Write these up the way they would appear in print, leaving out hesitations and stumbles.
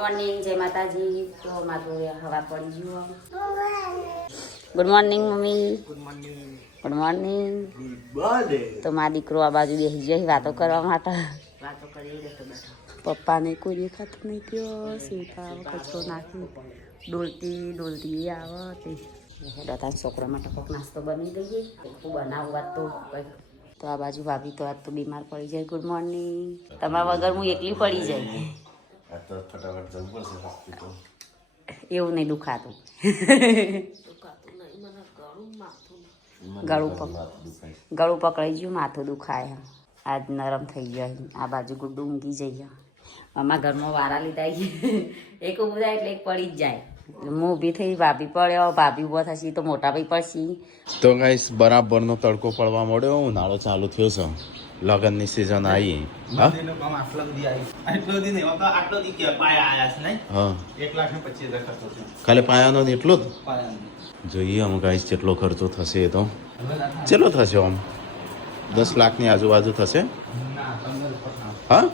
Morning, જય માતાજી. તો મારું હવા પડી ગયું. Good morning mummy. Good morning. તો મારા દીકરો આ બાજુ બેસી જાય વાતો કરવા માટે. વાતો કરી પપ્પાને કોઈ દેખાતું નહીં ગયો. સીવતા કચરો નાખી ડોલતી આવે તે દાદા છોકરા માટે કોઈક નાસ્તો બની દઈએ. બનાવવા તો આ બાજુ ભાભી તો આજ તો બીમાર પડી જાય. Good morning. તમારા વગર હું એકલી પડી જાય. એવું નહીં દુખાતું. ગળું પકડાઈ ગયું, માથું દુખાય. આજ નરમ થઈ જાય. આ બાજુ ગુડ્ડું ઊંઘી જઈએ. અમારા ઘરમાં વારા લીધા એક ઊભું થાય એટલે એક પડી જ જાય. હું ઊભી થઈ, ભાભી પડ્યો, ભાભી ઊભો થશે તો મોટા ભાઈ પડશે. તો ગાઈસ બરાબરનો તડકો પડવા મળ્યો. ઉનાળો ચાલુ થયો છે. લગનની સિઝન આવી. ખાલી પાયાનો ને એટલો જ જોઈએ. આમ ગાઈસ જેટલો ખર્ચો થશે એ તો ચેટલો થશે? આમ 10 લાખની આજુબાજુ થશે. હા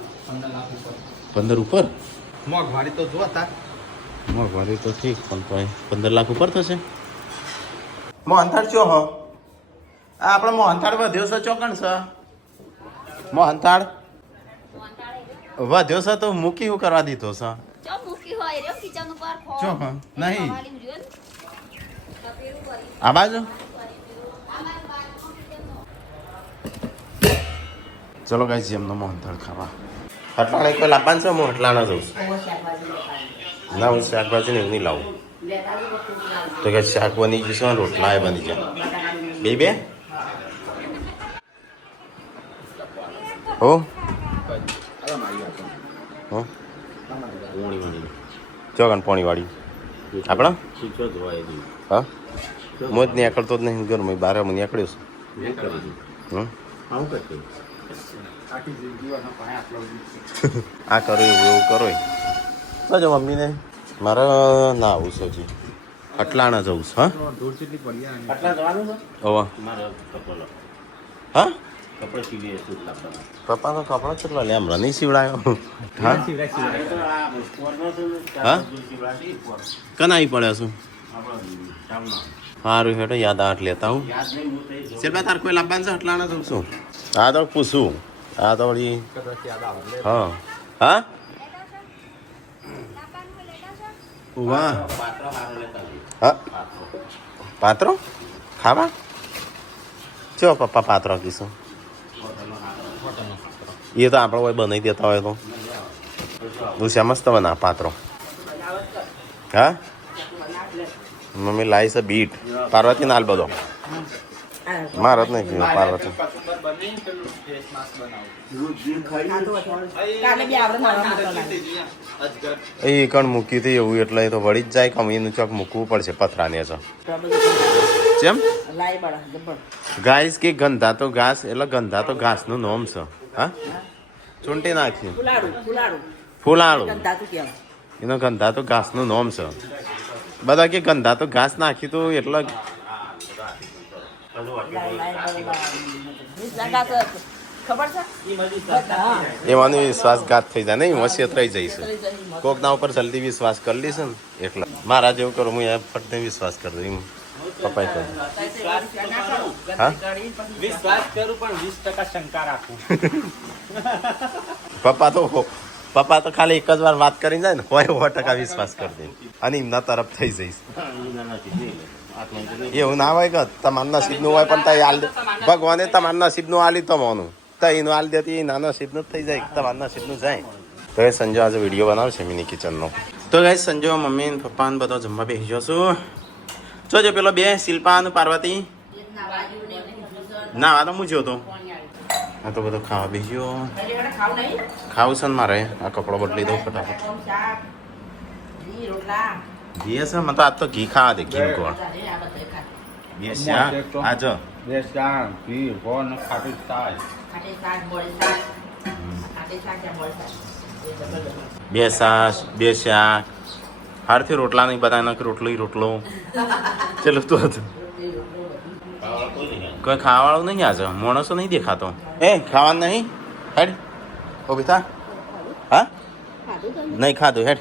15 ઉપર. મોંઘવારી તો જોતા મોંઘવારી તો ઠીક પણ 15 લાખ ઉપર થશે. મોહનથાળ ચો હો આપણે મોહનથાળ વધ્યો છે ચોકણ છે. મોહનથાળ વધ્યો છે તો મૂકી હું કરવા દીધો છે. ચો હા નહીં આ બાજુ. ચલો ગાઈસ એમનો મોહનથાળ ખાવા. હટલાણે કોઈ લાવવાનું છે? હું હટલાણા જઉં છું. ના હું શાકભાજી ને એવું નહીં લાવું. તો કે શાક બની જશે, રોટલા એ બની જાય. બે હો ચોગન પોણી વાળી આપણા હા મોજ નીકળતો જ નહીં. ઘર બારે હું નીકળ્યો છું. આ કરો એવું કરો જો મમ્મીને. મારે ના આવું છે હજી. અટલાણા જવું છે. હા હા પપ્પાનો કપડો કેટલો લે હમણાં નહીં સીવડાયો. હા હા કના આવી પડ્યો છું. સારું હેઠો યાદ આઠ લેતા હું. શેરબા તાર કોઈ લાવવાનું છે? અટલાણા જવું છું. હા તો પૂછું. હા તો વળી હા હા વાહ હા પાત્રો ખાવા ચો પપ્પા પાત્રો કીશું. એ તો આપણે કોઈ બનાવી દેતા હોય તો દુસ્યા મસ્ત બના પાત્રો. હા મમ્મી લાવી છે બીટ. પાર્વતી નાલ બધો મારે જ નહીં પીવું પાર્વતી. એ કણ મૂકી હતી એવું એટલે તો વળી જ જાય. કે એનું ચોક મૂકવું પડશે પથરાને છે. કેમ ગાઈસ કે ગંધા તો ઘાસ એટલે ગંધા તો ઘાસનું નોમ છે. હા ચૂંટી નાખ્યું ફૂલાળું એનો ગંધા તો ઘાસનું નોમ છે. બધા કે ગંધા તો ઘાસ નાખ્યું તો એટલે એવાનો વિશ્વાસઘાત થઈ જાય નહીં. વસિયત રહી જઈશું. કોકના ઉપર જલ્દી વિશ્વાસ કરી લઈશ ને એટલે મારા જેવું કરું. હું ફટ વિશ્વાસ કરી દઉં એમ પપ્પાએ કહ્યું. હા વિશ્વાસ કરું પણ 20% શંકા રાખું. પપ્પા તો ખાલી એક જ વાર વાત કરી જાય ને હોય 100% વિશ્વાસ કરી દે અને એમના તરફ થઈ જઈશ. એવું ના હોય કે તમારા નસીબનું હોય પણ તઈ હાલ ભગવાને તમારા નસીબનું હાલી તમારું તો એનું હાલ દેતી એના નસીબનું જ થઈ જાય. તમારા નસીબનું જાય. તો એ સંજય આજે વિડીયો બનાવશે મિની કિચનનો. તો ગાઈસ સંજય મમ્મી ને પપ્પા ને બધો જમવા બેસી જશું. જો પેલો બે શિલ્પા અને પાર્વતી ના તો હું જોતો. આ તો બધો ખાવા બેસ્યો. ખાવું છે ને મારે. આ કપડો બદલી દઉં ફટાફટ. ઘી છે મને તો આજ તો ઘી ખાવા દે. ઘી ગોળ બે શાક આજ બે શાક ઘી ગોળ ને ખાટી છાશ. બે છાશ બે શાક હારથી રોટલા નહીં બધા નાખી. રોટલો ચલો તો હતું કોઈ ખાવાવાળું નહીં. આજે માણસો નહીં દેખાતો. એ ખાવાનું નહીં હેડ ઓ બેટા. હા નહીં ખાધું હેડ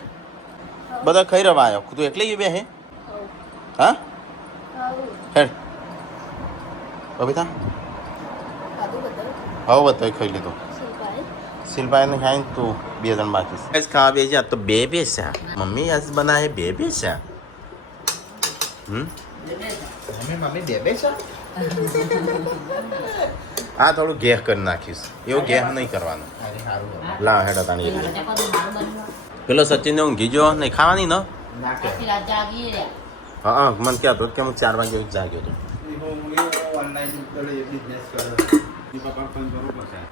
બધા ખાઈ રવા આવ્યો તું એકલી બે હે હા હેડ બબીતા હવે બધા ખાઈ લીધો શિલ્પાએ ને ખાઈ તું 2 જણ બાકી છે ખાવા બેસી તો બે બેસ્યા મમ્મી આજ બનાવે બે બેસ્યા મમ્મી બે બેસ્યા આ થોડું ગેસ કરી નાખીશ એવું ગેસ નહીં કરવાનું લા હેડા તાણી પેલો સચિન ઊંઘી ગયો નહીં ખાવાની ન હા મને કહેતો કે હું 4 વાગે જાગ્યો હતો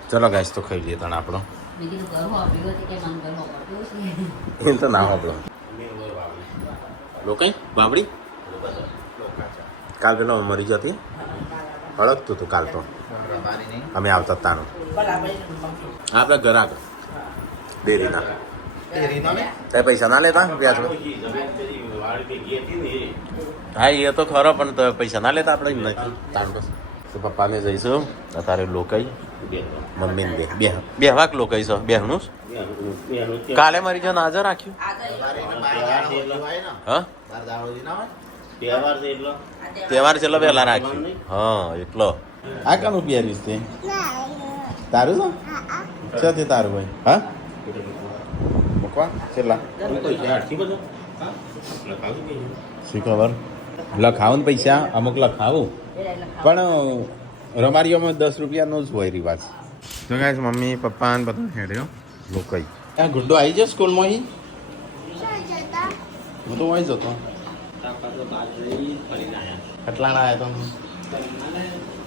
ચલો ગાઈસ તો ખાઈ લઈએ તને આપણો એમ તો ના આપણો લોકઈ બાબડી કાલ પેલો મરી જતી હળકતું હતું કાલ તો અમે આવતા તાનું આપણે ઘરાક ડેરીના તે પૈસા ના લેતા વ્યાજ હા એ તો ખરો પણ તો પૈસા ના લેતા આપણે નથી તાણ બસ તો પપ્પાને જઈશું તારે લોકાઈ મમ્મીને બે વાક લોકાઈ છો બેહનું કાલે મરી જવાનું આજે રાખ્યું હા તહેવાર છેલ્લો વહેલા રાખ્યું હા એટલો આ કાનું પહેરીશ તે તારું છે છે તારું ભાઈ હા મૂકવા છેલ્લા શી ખબર લખાવું ને પૈસા અમુક લખાવું પણ રમાડીઓમાં 10 રૂપિયાનો જ હોય રિવાજ તો ગાઈસ મમ્મી પપ્પા ને બધું હેડ્યો લોકાઈ આ ગુડ્ડો આવી જાય સ્કૂલમાં અહીં હું તો આવી જતો કેટલા ના આવ્યા તો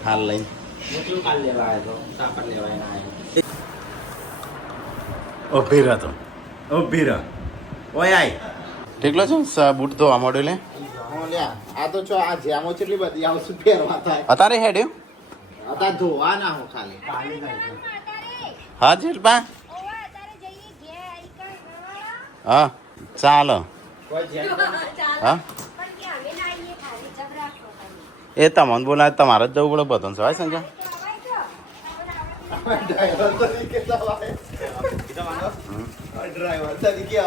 હાલ લઈને ઉભી તો ઉભી ઓય આય ઠીકલો છે બૂટ તો આ મોડેલે આ તો છો આ જેમો કેટલી બધી આવશું ફેરવા થાય અત્યારે હેડ્યો અતા ધોવા ના હો ખાલી હા જીલપા હા ચાલો હા એ તમને બોલાય તમારે જ જવું પડે બધું સવાય સંજય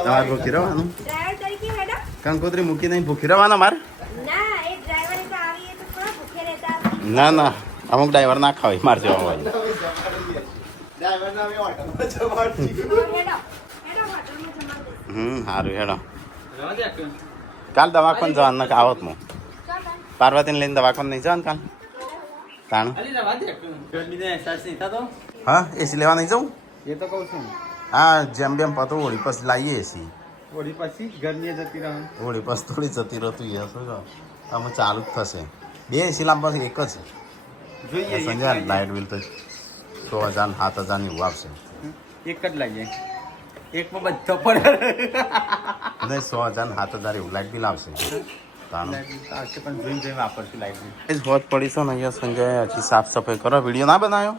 તમારે ભૂખી રહેવાનું કંકોત્રી મૂકી નહીં ભૂખી રહેવાના મારે ના ના અમુક ડ્રાઈવર ના ખાવાય મારે જવા હોય સારું હેડો કાલ દવાખાને જવાનું આવત હું પાર્વતીને લઈને દવાખાને નહીં જવાનું કાલ તાણ હા એસી લેવા નહીં જવું એ તો કહું છું હા જેમ બેમ પતો હોળી પછી લાવીએ એસી હોળી પછી ગરમી જતી રહે હોળી પછી થોડી જતી રહેતું એ શું આમાં ચાલુ જ થશે 2 એસી લાંબા એક જ જોઈએ સંજય લાઇટ બિલ તો 6000 7000 ની એવું આવશે એક જ લાગીએ એકમાં બધો પડે નહીં 6000 7000 એવું લાઇટ બિલ આવશે પણ જોઈને જોઈને વાપરશું લાઈટ હોત પડી છે ને અહીંયા સંજય હજી સાફ સફાઈ કરો વિડીયો ના બનાવ્યો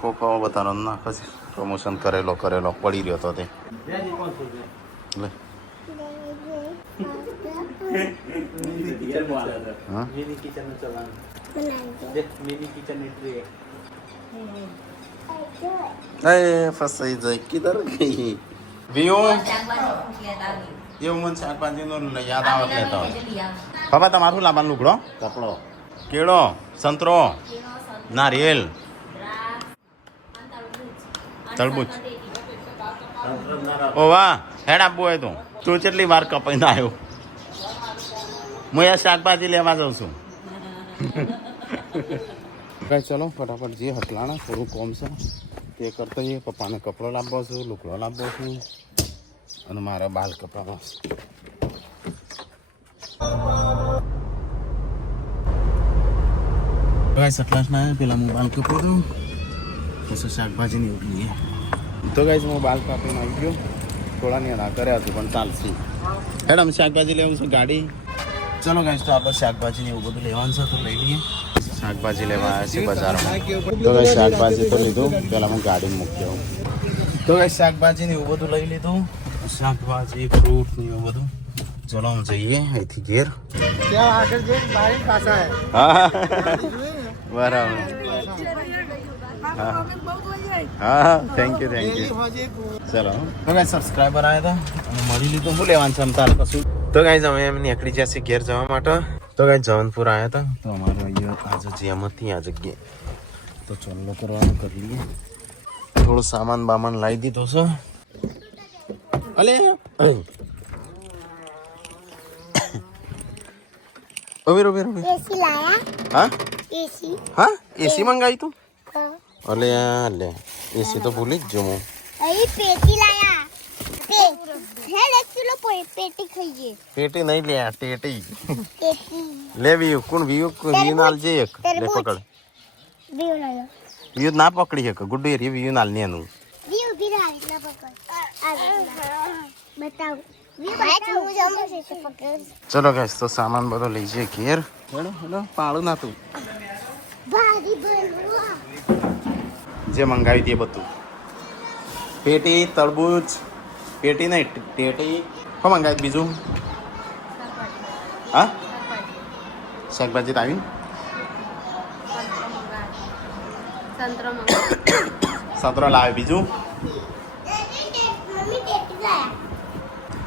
ખોખો બતાવો ના પછી પ્રમોશન કરેલો પડી રહ્યો તો તે લે એ ફસાઈ જાય કિધર ગઈ વ્યૂ એવું મને શાકભાજીનું યાદ આવત લેતો બાબા તમારું લાવવાનું લુગડો કપડો કેળો સંતરો નારિયેલ તરબૂચ ઓ વાહ હેડ આપવું હોય તું કેટલી વાર કપાઈને આવ્યો હું આ શાકભાજી લેવા જાઉં છું કઈ ચલો ફટાફટ જે હટલાણા થોડું કોમ છે તે કરતો જઈએ પપ્પાને કપડો લાવવો છું લુગડો લાવવો છું અને મારા બાલ કપડાનો ગાઈસ સટલાસમાં પેલા હું બાલ કપડો દઉં પછી શાકભાજીની ઉગલી તો ગાઈસ હું બાલ કાપીને આવી ગયો થોડાની ના કર્યા હતું પણ ચાલશે હેડ અમે શાકભાજી લેવું છે ગાડી ચલો ગાઈસ તો આપણે શાકભાજીને એવું બધું લેવાનું છે તો લઈ લઈએ શાકભાજી લેવા આવ્યા છે બજારમાં તો ગાઈસ શાકભાજી તો લીધું પહેલાં હું ગાડીમાં મૂક્યો તો ગાઈસ શાકભાજીને એવું બધું લઈ લીધું શાકભાજી ફ્રૂટ ને એવું બધું ચલો હું જઈએ અહીંથી ઘેર હા બરાબર હા હા થેન્ક યુ ચલો તો ગાઈસ સબસ્ક્રાઇબર આવ્યા હતા અને મળી લીધું શું લેવાનું છે તારે કશું તો ગાઈસ અમે એમ નીકળી જશે ઘેર જવા માટે તો ગાઈસ જવનપુર આવ્યા હતા તો અમારો અહીંયા આજે જેમ હતી આ જગ્યાએ તો ચોલ્લો કરવાનું કરી લઈએ થોડું સામાન બામાન લાવી દીધો છે અલે ઉભી एसी लाया હા एसी હા એસી મંગાવી તું हाँ અલે લે એસી તો ભૂલી જ જો હું अरे पेटी लाया है 1 किलो पेटी खाइए પેટી નહીં લે ટેટી पेटी લે વીયુ કોણ વીયુ નાલ જે એક લે પકડ भी लाया વીયુ ના પકડી એક ગુડ્ડુ એરી વીયુ નાલ ને એનું भी ना पकड़ बताओ भी बताओ मुझे पकड़ ચલો ગાઈસ તો સામાન બધો લઈ જઈએ ઘેર હેડો હેડો પાળું ના તું भारी बनवा જે મંગાવી દે બધું પેટી તરબૂચ પેટી નહીં ટેટી શું મંગાવી બીજું હા શાકભાજી લાવી સંતરો લાવે બીજું मम्मी पेटी लाया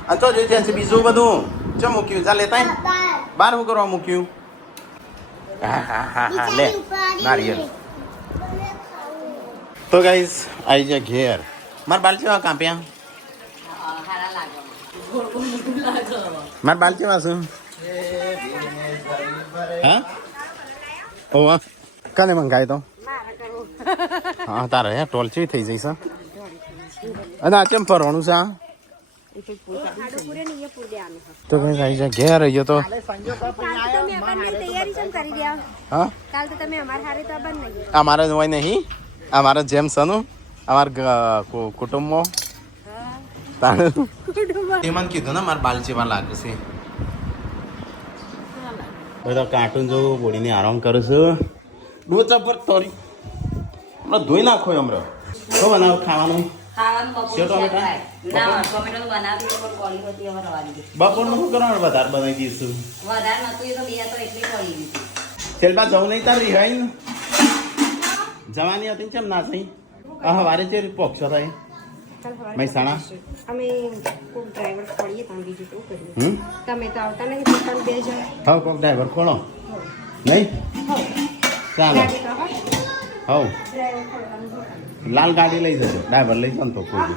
આ તો જોઈ છે બીજું બધું ચો મૂક્યું જા લેતા આય. બાર શું કરવા મૂક્યું હા હા હા હા લે નારિયેલ તો ગાઈસ આવી જા ઘેર માર બાલ કેવા કાપ્યા માર બાલ કેવા છે હા ઓવા કાલે મંગાય તો હા તારે હે ટોલચી થઈ જઈશ અને આ ચેમ ફરવાનું છે આ? તો કઈ આવી જા ઘેર આવ્યો તો હા અમારે હોય નહીં અમારા જેમ સનું અમારા કુટુંબમાં એ મને કીધું ને મારા બાલ જેવા લાગે છે બધા કાર્ટૂન જોવું બોડીને આરામ કરું છું ડોચા પર તોરી હમણાં ધોઈ નાખો હમણાં શું બનાવ ખાવાનું સેવ ટોમેટા? બપોરનું શું કરવાનું વધારે બનાવી દઈશું છેલ્લા જવું નહીં તાર રિહાઈ ને જવાની હતી કેમ ના થઈ હવારે જે પોક્ષો થાય મહેસાણા અમે કોક ડ્રાઈવર પડીએ તમે બીજું શું કરીએ હમ તમે તો આવતા નહીં પોતાને 2 જણ હા કોક ડ્રાઈવર ખોલો નહીં ચાલો હવ લાલ ગાડી લઈ જજો ડ્રાઈવર લઈ જતો કોઈ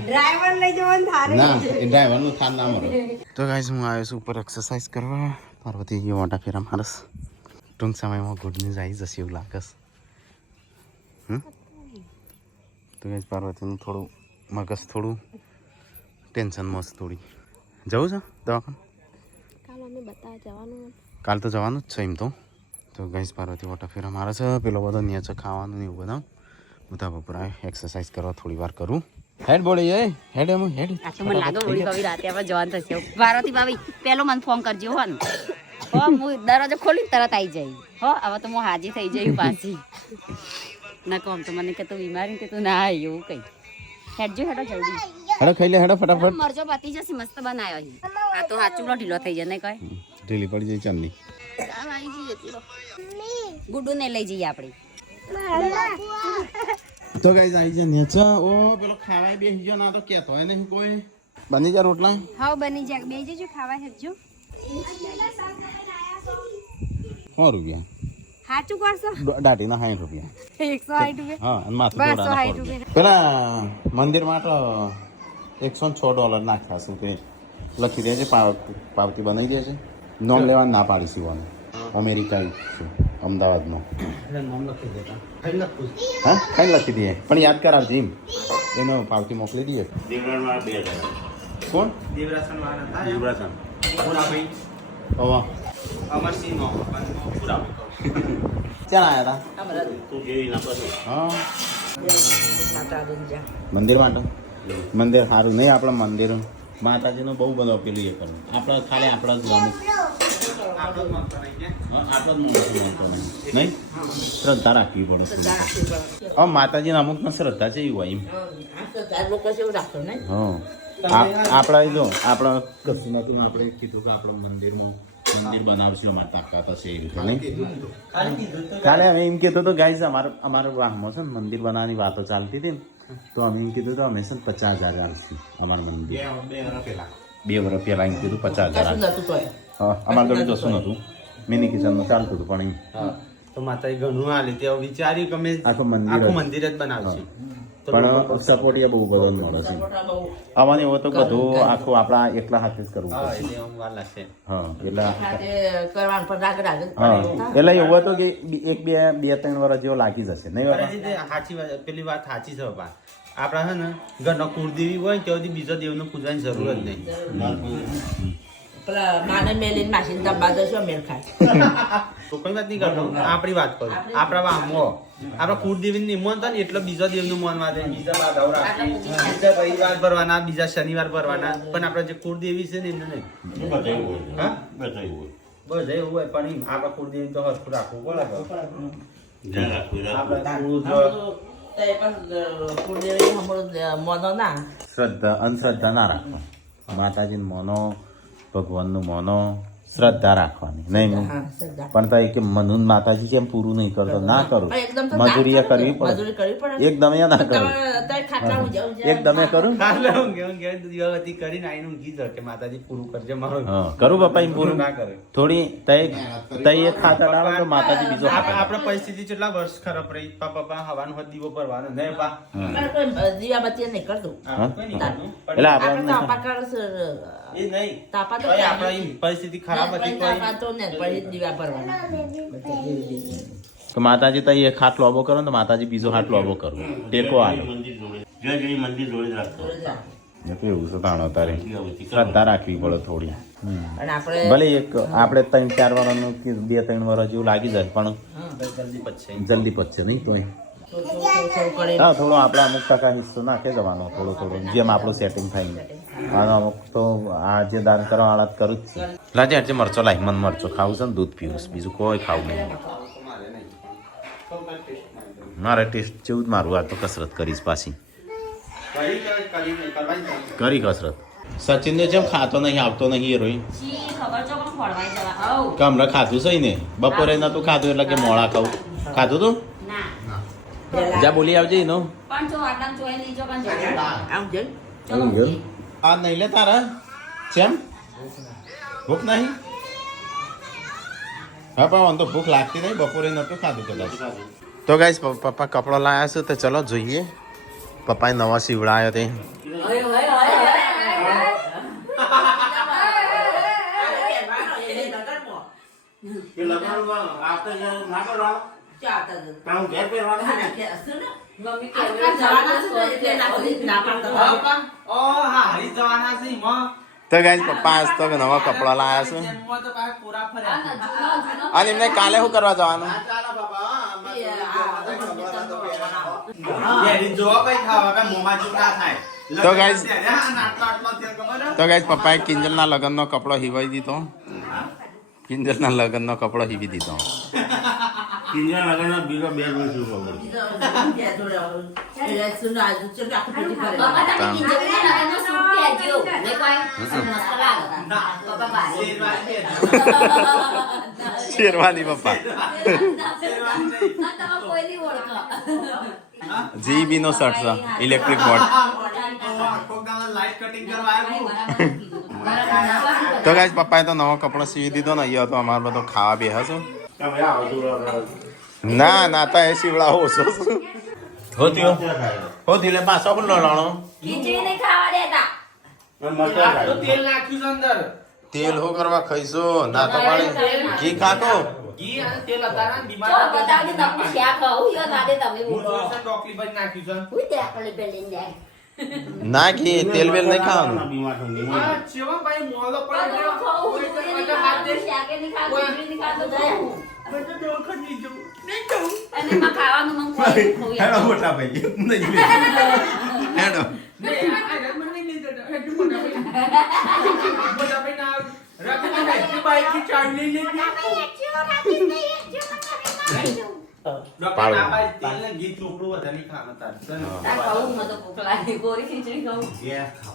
ડ્રાઈવર લઈ જવાનું થારે ના એ ડ્રાઈવરનું થાન ના મળે તો ગાઈસ હું આવ્યો છું ઉપર એક્સરસાઇઝ કરવા પાર્વતી ગયો વાટા ફેરા મારસ ટૂંક સમયમાં ગુડ ન્યૂઝ આવી જશે એવું લાગે તો ગાઈસ પાર્વતીનું થોડું મગજ થોડું ટેન્શન મસ્ત થોડી જવું છે દવાખાને કાલ અમે બતાવવા જવાનું કાલ તો જવાનું જ છે એમ તો ગાઈસ પાર્વતી વાટા ફેરા મારે છે પેલો બધો ન્યા છે ખાવાનું ને એવું બધા બપોરે એક્સરસાઇઝ કરવા થોડી વાર કરું હેડ બોડી એ હેડ એમ હેડ મને લાગે બોડી કવી રાતે આપણે જવાનું થશે ભારતી ભાભી પેલો મને ફોન કરજો હો ને હો હું દરવાજો ખોલી તરત આવી જાય હો હવે તો હું હાજી થઈ જઈ પાછી ના કોમ તો મને કે તું બીમારી કે તું ના આવી એવું કઈ હેડજો હેડો જલ્દી હેડો ખાઈ લે હેડો ફટાફટ મરજો પતી જશે મસ્ત બનાવ્યો છે આ તો હાચુલો ઢીલો થઈ જાય ને કઈ ઢીલી પડી જાય ચાંદની ગુડ્ડુ ને લઈ જઈએ આપણે તો ગાઈસ આવી જાય નેચા ઓ પેલો ખાવાય બેસી ગયો ના તો કેતો હોય નહીં કોઈ બની જા રોટલા હાવ બની જાય બે જજો ખાવા હેજો 100 રૂપિયા સાચું કરશો દાટીના 60 રૂપિયા 160 રૂપિયા હા અને માથું 260 થોડા રૂપિયા પેલા મંદિર માટે $106 નાખ્યા શું કે લખી દે છે પાવતી બનાવી દે છે નોમ લેવાનું ના પાડી સીવાનું અમેરિકા છે અમદાવાદનો હા કઈ લખી દઈએ પણ યાદ કરાવજે એમ એનો પાવતી મોકલી દઈએ કોણ દેવરાસન ઓવા ક્યાં આવ્યા હતા હા મંદિર માટે મંદિર સારું નહીં આપણા મંદિર માતાજીનું બહુ બધો પેલું એ કરવું આપણે ખાલી આપણા જ અમુક નહીં શ્રદ્ધા રાખવી પડે હા માતાજીને અમુકમાં શ્રદ્ધા છે એવું એમ હા આપણા જો આપણા કશું નથી આપણે કીધું કે આપણા મંદિરમાં મંદિર બનાવશું અમારે તાકાત હશે એ રીતે નહીં કાલે અમે એમ કીધું તો ગાઈઝ અમારો વાહમાં છે ને મંદિર બનાવવાની વાતો ચાલતી હતી ને તો અમે એમ કીધું તો અમે છે ને 50,000 આવશે અમારું મંદિર 2 વર્ષ પહેલા એમ કીધું 50,000 હા અમારા ઘરે કશું નતું મિની કિચનનું ચાલતું હતું પણ તો માતાએ ઘણું હાલી તે વિચાર્યું કે અમે આખું મંદિર જ બનાવશું પણ સપોર્ટ બહુ બધો મળે છે અમારે એવો તો બધું આખું આપણા એકલા હાથે જ કરવું પડશે હા એટલે એટલે એવું હતું કે 1-2-3 વર્ષ જેવો લાગી જશે નહીં સાચી વાત પેલી વાત સાચી છે બાપા આપણા છે ને ઘરનો કુળદેવી હોય ત્યાંથી બીજો દેવને પૂજવાની જરૂર જ નહીં તો કોઈ વાત નહીં કરતો આપણી વાત કરું આપણા વામો આપણા કુળદેવી નિમંત્રણ થાય ને એટલે બીજા દેવનું માનવા દે બીજા બાધાઓ રાખી બીજા રવિવાર ભરવાના બીજા શનિવાર ભરવાના પણ આપણે જે કુળદેવી છે ને એમને નહીં બધા એવું હોય પણ આપણા કુળદેવી તો હરખું રાખવું પડે શ્રદ્ધા અંધશ્રદ્ધા ના રાખવા માતાજીને મોનો ભગવાનનું મોનો શ્રદ્ધા રાખવાની નહીં પણ તો કે મનુ માતાજી જેમ પૂરું નહીં કરતો ના કરું મજૂરી કરવી પડે એકદમ એ ના કરું એકદમ એ કરું કરીને આઈને ઊંઘી જાવ કે માતાજી પૂરું કરજે મારું કરું બાપા એમ પૂરું ના કરે થોડી તઈ એક ખાતા ડાળો તો માતાજી બીજો આપણે પરિસ્થિતિ કેટલા વર્ષ ખરાબ રહી પપ્પા હવાનો હોત દીવો ભરવાનો નહીં પા એટલે આપણે એ નહીં આપણે પરિસ્થિતિ ખરાબ હતી તો માતાજી તઈ એક હાથ લોબો કરો તો માતાજી બીજો હાથ લોબો કરો ટેકો આલો તો એવું છે તાણો તારે શ્રદ્ધા રાખવી પડે થોડી ભલે એક આપણે 3-4 વર્ષનું કે 2-3 વર્ષ જેવું લાગી જાય પણ જલ્દી પચશે નહીં તોય હા થોડો આપણે અમુક ટકા હિસ્સો નાખી જવાનો થોડો જેમ આપણું સેટિંગ થાય અને અમુક તો આ જે દાન કરવા વાળા કરું જ છે લાજે આજે મરચો લાઈ મન મરચો ખાવું છે ને દૂધ પીવું છે બીજું કોઈ ખાવું નહીં મારે ટેસ્ટ જેવું જ મારું આ તો કસરત કરીશ પાછી કરી કસરત સચિન ને જેમ ખાતો નહીં આવતો નહીં હીરોઈન હમણાં ખાધું છે ને બપોરે નતું ખાધું એટલે કે મોડા ખાવું ખાધું તું જા બોલી આવજે નો આ નહીં લે તારા કેમ ભૂખ નહીં હા પણ તો ભૂખ લાગતી નહીં બપોરે નતું ખાધું કદાચ તો ગાઈસ પપ્પા કપડો લાયા છે તો ચલો જોઈએ પપ્પાએ નવા સીવડાયો તે તો ગાઈસ પપ્પા આજ તો નવા કપડા લાયા છે અને એમને કાલે શું કરવા જવાનું તો ગાઈસ પપ્પાએ કિંજલના લગ્નનો કપડો હિવાઈ દીધો કિંજલના લગ્નનો કપડો હિવી દીધો શેરવાની પપ્પા જીબી નો શર્ટ છે ઇલેક્ટ્રિક બોર્ડ તો ગાઈસ પપ્પાએ તો નવો કપડો સીવી દીધો ને અહીંયા તો અમારે બધો ખાવા બે હશો ના તો એ સીવડાવો છો હોતી લે પાછો પણ લડાણો તેલ હો કરવા ખાઈશો ના તો પાડે ઘી ખાતો ના ઘી તેલ વેલ નહીં ખાવાનું મોટા ભાઈ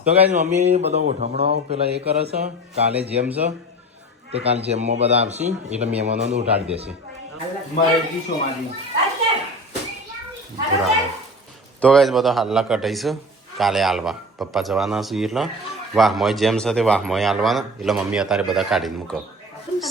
તો ગાઈસ મમ્મી બધો ઓઠમણો પેલા એ કરે છે કાલે જેમ છે તો કાલ જેમમાં બધા આવશે એટલે મહેમાનોને ઉઠાડી દેશે મહેશજી સોમાજી બરાબર. તો ગાઈસ બધો હાલલા કટાઈશું કાલે હાલવા પપ્પા જવાના છે એટલે વાહમોય જેમ સાથે વાહમોય હાલવાના એટલે મમ્મી અત્યારે બધા કાઢીને મૂકો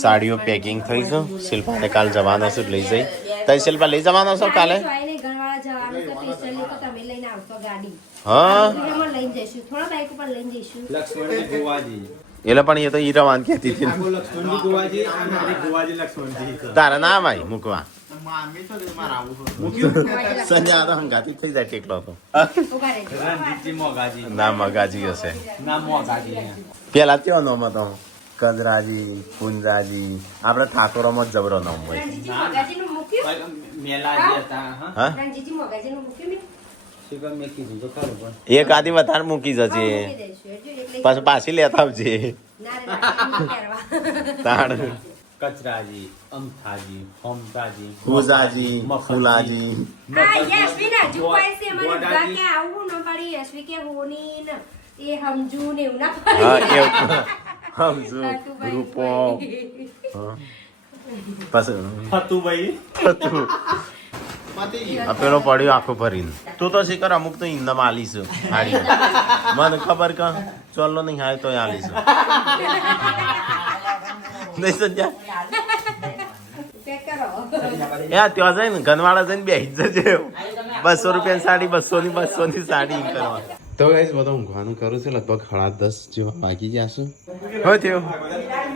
સાડીઓ પેકિંગ થઈ છે શિલ્પાને કાલ જવાનો છે લઈ જઈ તઈ શિલ્પા લઈ જવાનો છો કાલે ગણવાળા જવાનું છે સ્પેશિયલી તો તમે લઈને આવશો ગાડી હા એમાં લઈને જઈશું થોડા બાઈક ઉપર લઈને જઈશું લક્ષ્મણજી ગોવાજી એટલે પણ એ તો ઈ રવાન કહેતી હતી આખો લક્ષ્મણજી ગોવાજી અને મારી ગોવાજી લક્ષ્મણજી તારા ના ભાઈ મૂકવા મામી તો મારે આવું સંજય તો હંગાતી થઈ જાય ટેકલો તો ઉભા રહેજો રણજીતજી મોગાજી ના મગાજી હશે ના મોગાજી પેલા કેવો નામ હતો કદરાજી પુંજરાજી આપણે ઠાકોરોમાં જ જબરો નામ હોય રણજીતજી મોગાજીનું મૂક્યું મેલાજી હતા હા રણજીતજી મોગાજીનું મૂક્યું મેં શિકર મેં કીધું તો ખરું પણ એક આધી વધારે મૂકી જશે મૂકી દઈશું એટલે પાછું પાછી લેતા આવજે ના રે ના કરવા તાણ કચરાજી અમથાજી હોમતાજી ફૂજાજી ફૂલાજી હા યશવી ના જો પૈસે મને ઉભા કે આવું ન પડી યશવી કે હોની ને એ સમજુ ને એવું ના પડી હા એવું સમજુ રૂપો હા. પાછું ફતુભાઈ હતું. આ પેલો પડ્યો આખો ભરીને તું તો શીખર અમુક તો ઇન્દમ આલીશું હાડી મને ખબર કે ચોલ્લો નહીં હાય તો આલીશું નહીં સંજ્યા પેક કરો એ ત્યાં જઈને ગનવાડા જઈને બેસી જજે 200 રૂપિયાની સાડી 200 ની સાડી એમ કરવા તો ગાઈસ બધું ઊંઘવાનું કરું છું લગભગ 10:30 જેવા વાગી ગયા છે હોય થયો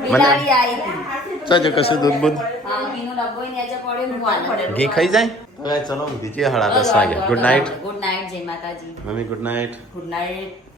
બિલાડી આવી હતી. ચાજો કશું દૂધ બૂધ હા, ઘીનો ડબ્બો ય નેચે પડ્યો, હું આને ઘી ખાઈ જાય તો ગાઈસ ચલો ઊંઘી જઈએ 10:30 વાગે ગુડ નાઇટ ગુડ નાઇટ, જય માતાજી. Mummy good night good night.